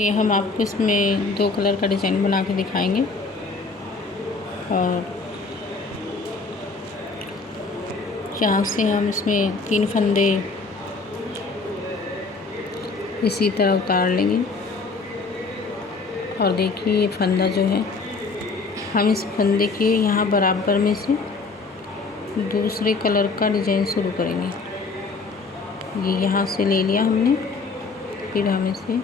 ये हम आपको इसमें 2 कलर का डिज़ाइन बना के दिखाएंगे। और यहाँ से हम इसमें 3 फंदे इसी तरह उतार लेंगे। और देखिए ये फंदा जो है, हम इस फंदे के यहाँ बराबर में से दूसरे कलर का डिज़ाइन शुरू करेंगे। ये यहाँ से ले लिया हमने, फिर हम इसे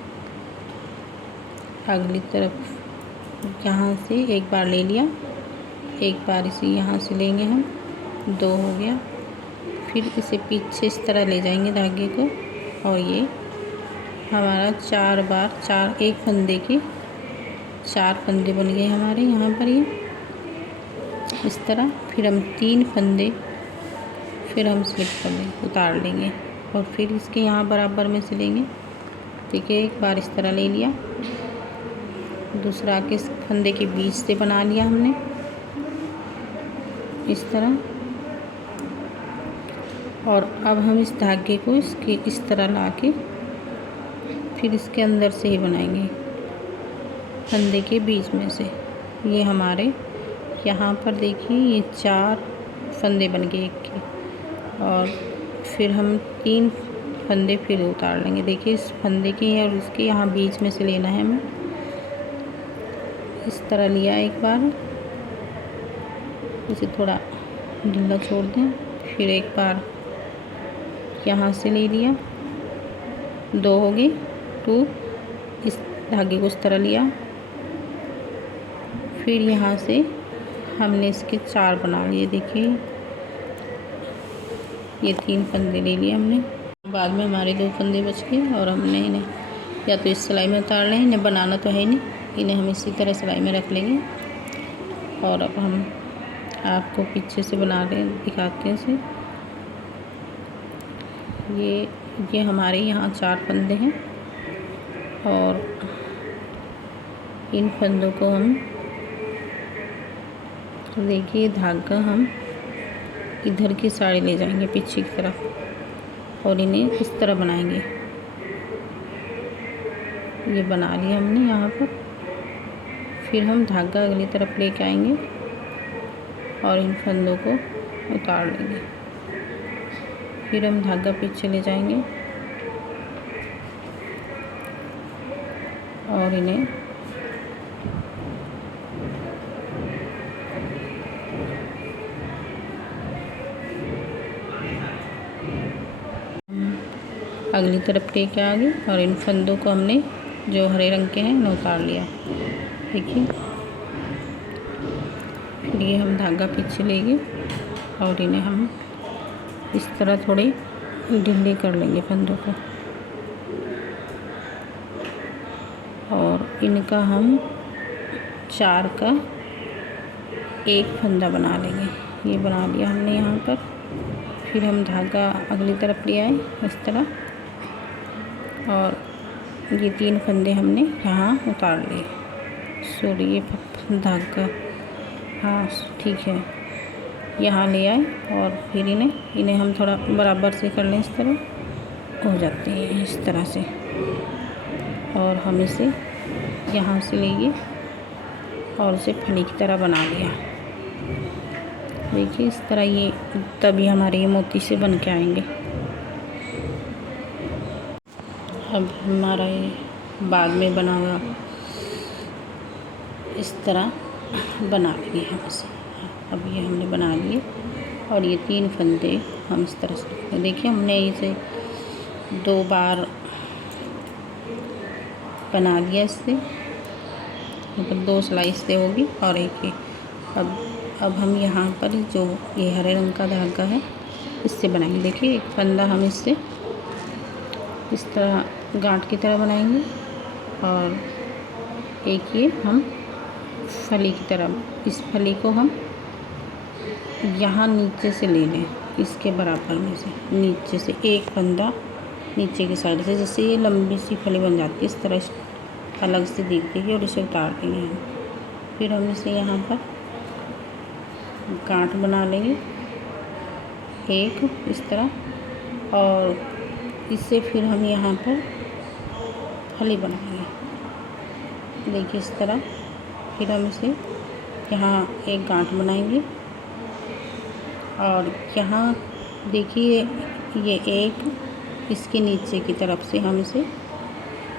अगली तरफ यहाँ से एक बार ले लिया, एक बार इसे यहाँ से लेंगे हम, 2 हो गया। फिर इसे पीछे इस तरह ले जाएंगे धागे को, और ये हमारा 4 बार 4 एक फंदे के 4 फंदे बन गए हमारे यहाँ पर ये इस तरह। फिर हम 3 फंदे फिर हम स्लिप कर लेंगे, उतार लेंगे, और फिर इसके यहाँ बराबर में से लेंगे। ठीक है, एक बार इस तरह ले लिया, दूसरा के इस फंदे के बीच से बना लिया हमने इस तरह। और अब हम इस धागे को इसके इस तरह लाके फिर इसके अंदर से ही बनाएंगे, फंदे के बीच में से। ये हमारे यहाँ पर देखिए ये 4 फंदे बन गए एक के, और फिर हम 3 फंदे फिर उतार लेंगे। देखिए इस फंदे के और इसके यहाँ बीच में से लेना है हमें, इस तरह लिया एक बार, इसे थोड़ा ढीला छोड़ दें। फिर एक बार यहाँ से ले लिया, 2 हो गए, 2 इस धागे को इस तरह लिया। फिर यहाँ से हमने इसके 4 बना लिए। देखिए ये 3 फंदे ले लिए हमने, बाद में हमारे 2 फंदे बच गए, और हमने इन्हें या तो इस सिलाई में उतार लें, इन्हें बनाना तो है नहीं, इन्हें हम इसी तरह सिलाई में रख लेंगे। और अब हम आपको पीछे से बना लें, दिखाते हैं इसे। ये हमारे यहाँ 4 फंदे हैं, और इन फंदों को हम देखिए धागा हम इधर की साइड ले जाएंगे पीछे की तरफ, और इन्हें इस तरह बनाएंगे। ये बना लिया हमने यहाँ पर। फिर हम धागा अगली तरफ लेके आएंगे और इन फंदों को उतार लेंगे। फिर हम धागा पीछे ले जाएंगे और इन्हें अगली तरफ लेके आ गए, और इन फंदों को हमने जो हरे रंग के हैं इन्हें उतार लिया। देखिए फिर ये हम धागा पीछे लेंगे और इन्हें हम इस तरह थोड़े ढीले कर लेंगे फंदों को, और इनका हम 4 का एक फंदा बना लेंगे। ये बना लिया हमने यहाँ पर। फिर हम धागा अगली तरफ ले आए इस तरह, और ये 3 फंदे हमने यहाँ उतार लिए। सॉरी ये धागा, हाँ ठीक है, यहाँ ले आए, और फिर इन्हें हम थोड़ा बराबर से कर लें, इस तरह हो जाते हैं इस तरह से। और हम इसे यहाँ से लेंगे और इसे फली की तरह बना लिया। देखिए इस तरह, ये तभी हमारे ये मोती से बन के आएंगे। अब हमारा ये बाद में बना हुआ इस तरह बना लेंगे हम इसे। अब ये हमने बना लिए, और ये 3 फंदे हम इस तरह से, देखिए हमने इसे 2 बार बना लिया इससे, मतलब 2 सिलाई से होगी और एक ही। अब हम यहाँ पर जो ये हरे रंग का धागा है इससे बनाएंगे। देखिए एक फंदा हम इससे इस तरह गांठ की तरह बनाएंगे, और एक ये हम फली की तरह, इस फली को हम यहाँ नीचे से ले लें, इसके बराबर में से नीचे से एक फंदा नीचे की साइड से, जैसे ये लंबी सी फली बन जाती है इस तरह अलग से दिखती है, और इसे उतार देंगे हम। फिर हम इसे यहाँ पर गांठ बना लेंगे एक इस तरह, और इससे फिर हम यहाँ पर फली बनाएंगे। देखिए इस तरह। फिर हम इसे यहाँ एक गांठ बनाएंगे और यहाँ देखिए ये एक इसके नीचे की तरफ से हम इसे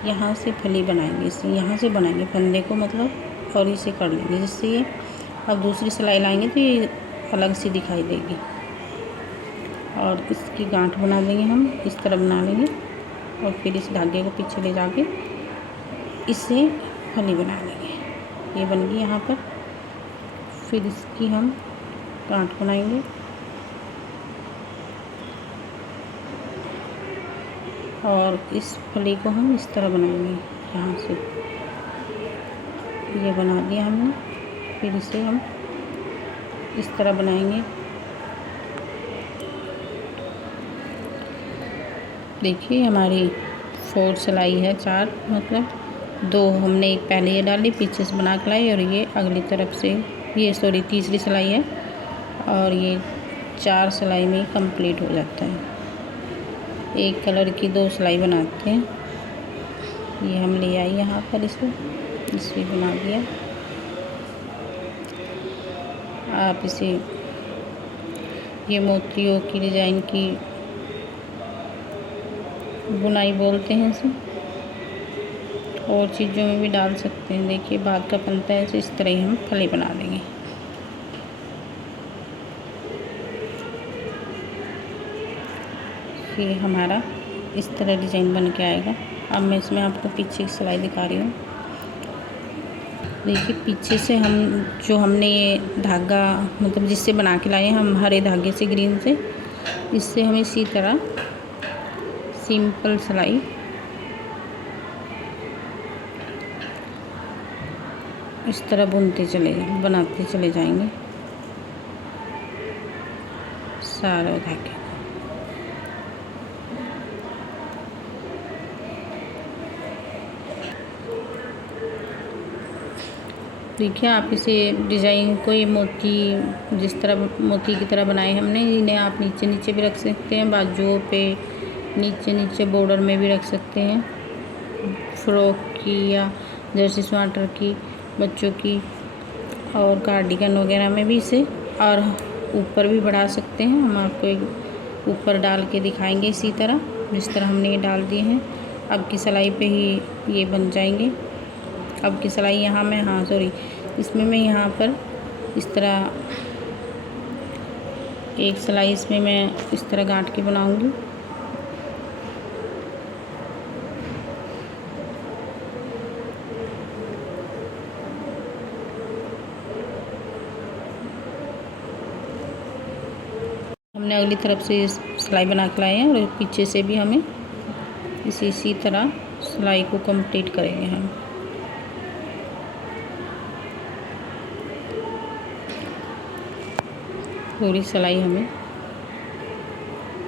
यहाँ से फली बनाएंगे, इसे यहाँ से बनाएंगे फंदे को मतलब, और इसे कर लेंगे जिससे ये अब दूसरी सिलाई लाएंगे तो ये अलग सी दिखाई देगी। और इसकी गांठ बना देंगे हम, इस तरह बना लेंगे और फिर इस धागे को पीछे ले जाके इससे फली बना लेंगे। ये बन गई यहाँ पर। फिर इसकी हम गांठ बनाएंगे और इस फली को हम इस तरह बनाएंगे यहाँ से। ये बना दिया हमने। फिर इसे हम इस तरह बनाएंगे। देखिए हमारी 4 सिलाई है, 4 मतलब 2 हमने एक पहले ये डाली, पीछे से बना के लाई और ये अगली तरफ से, ये सॉरी तीसरी सिलाई है और ये 4 सिलाई में कंप्लीट हो जाता है। एक कलर की 2 सिलाई बनाते हैं। ये हम ले आई यहाँ पर, इसे बना दिया। आप इसे ये मोतियों की डिज़ाइन की बुनाई बोलते हैं इसे, और चीज़ों में भी डाल सकते हैं। देखिए भाग का बनता है इस तरह ही हम फली बना देंगे। ये हमारा इस तरह डिज़ाइन बन के आएगा। अब मैं इसमें आपको पीछे की सिलाई दिखा रही हूँ। देखिए पीछे से हम जो हमने ये धागा मतलब जिससे बना के लाए हैं हम, हरे धागे से, ग्रीन से, इससे हम इसी तरह सिंपल सिलाई इस तरह बनाते चले जाएंगे सारे धागे। देखिए आप इसे डिज़ाइन को, ये मोती जिस तरह मोती की तरह बनाए हमने, इन्हें आप नीचे नीचे भी रख सकते हैं, बाजुओं पे नीचे बॉर्डर में भी रख सकते हैं, फ्रॉक की या जर्सी स्वेटर की, बच्चों की, और कार्डिगन वगैरह में भी इसे, और ऊपर भी बढ़ा सकते हैं। हम आपको एक ऊपर डाल के दिखाएंगे इसी तरह जिस तरह हमने ये डाल दिए हैं। अब की सिलाई पे ही ये बन जाएंगे। अब की सिलाई यहाँ मैं, हाँ सॉरी, इसमें मैं यहाँ पर इस तरह एक सिलाई इसमें मैं इस तरह गांठ के बनाऊंगी। हमने अगली तरफ से सिलाई बना के लाए हैं और पीछे से भी हमें इसी तरह सिलाई को कंप्लीट करेंगे हम। पूरी सिलाई हमें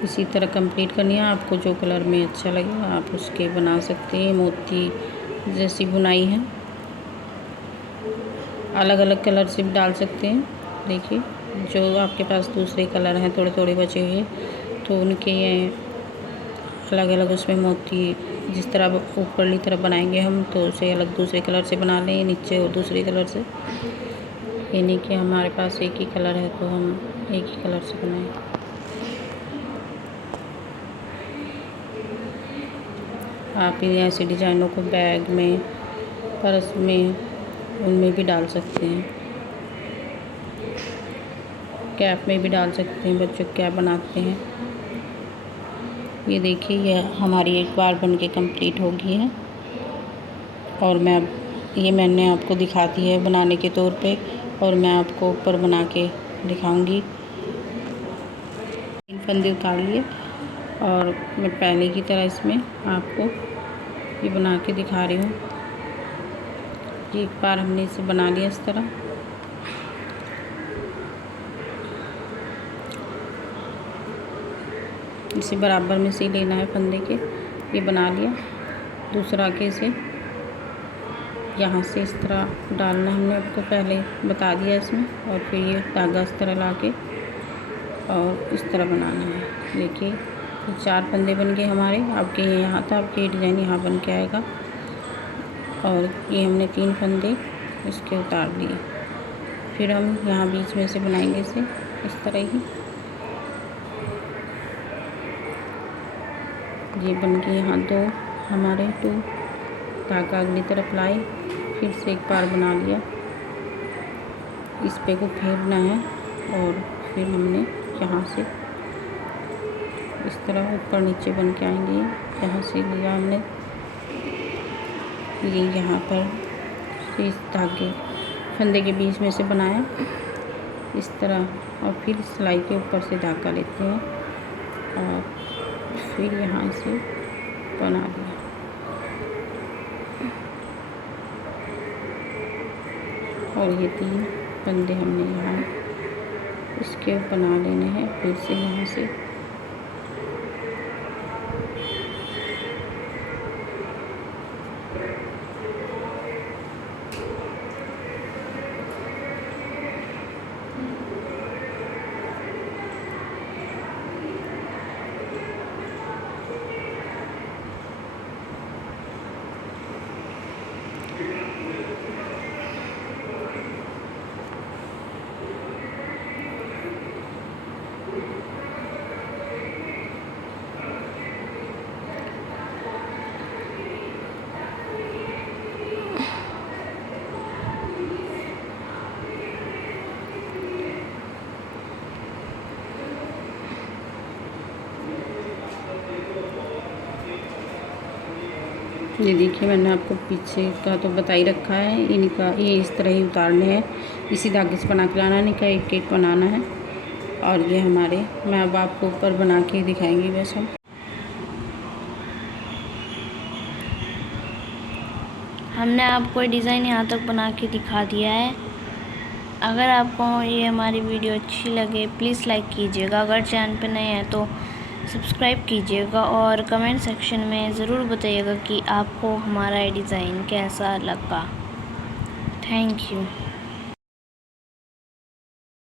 इसी तरह कंप्लीट करनी है। आपको जो कलर में अच्छा लगे आप उसके बना सकते हैं। मोती जैसी बुनाई है, अलग अलग कलर से भी डाल सकते हैं। देखिए जो आपके पास दूसरे कलर हैं थोड़े थोड़े बचे हुए, तो उनके ये अलग अलग उसमें मोती जिस तरह ऊपरली तरफ बनाएंगे हम, तो उसे अलग दूसरे कलर से बना लें, नीचे और दूसरे कलर से। ये नहीं कि हमारे पास एक ही कलर है तो हम एक ही कलर से बनाएं। आप इन ऐसे डिज़ाइनों को बैग में, पर्स में, उनमें भी डाल सकते हैं, कैप में भी डाल सकते हैं। बच्चों कैप बनाते हैं। ये देखिए ये हमारी एक बार बन के कंप्लीट हो गई है और मैंने आपको दिखा दी है बनाने के तौर पे, और मैं आपको ऊपर बना के दिखाऊंगी। 3 फंदे उतार लिए और मैं पहले की तरह इसमें आपको ये बना के दिखा रही हूँ। एक बार हमने इसे बना लिया इस तरह। इसे बराबर में से लेना है फंदे के। ये बना लिया। दूसरा के इसे यहाँ से इस तरह डालना, हमने आपको पहले बता दिया इसमें, और फिर ये धागा इस तरह ला के और इस तरह बनाना है। देखिए 4 फंदे बन गए हमारे। आपके यहाँ था, आपके डिज़ाइन यहाँ बन के आएगा। और ये हमने 3 फंदे इसके उतार लिए। फिर हम यहाँ बीच में से बनाएंगे इसे इस तरह ही। ये बन गए यहाँ 2 हमारे 2 धागा अगली तरफ लाए, फिर से एक बार बना लिया, इस पे को फेरना है और फिर हमने यहाँ से इस तरह ऊपर नीचे बन के आएंगे। यहाँ से लिया हमने ये यहाँ पर इस धागे फंदे के बीच में से बनाया इस तरह, और फिर सिलाई के ऊपर से धागा लेते हैं और फिर यहाँ से बना दिया। और ये 3 फंदे हमने यहाँ इसके बना लेने हैं। फिर से यहाँ से ये देखिए मैंने आपको पीछे का तो बता ही रखा है। इनका ये इस तरह ही उतारने हैं, इसी धागे से बना के लाना है, इनका एक एक बनाना है। और ये हमारे मैं अब आपको ऊपर बना के दिखाएंगी बस हम। हमने आपको डिज़ाइन यहाँ तक बना के दिखा दिया है। अगर आपको ये हमारी वीडियो अच्छी लगे प्लीज़ लाइक कीजिएगा, अगर चैनल पे नए हैं तो सब्सक्राइब कीजिएगा और कमेंट सेक्शन में ज़रूर बताइएगा कि आपको हमारा ये डिज़ाइन कैसा लगा। Thank you.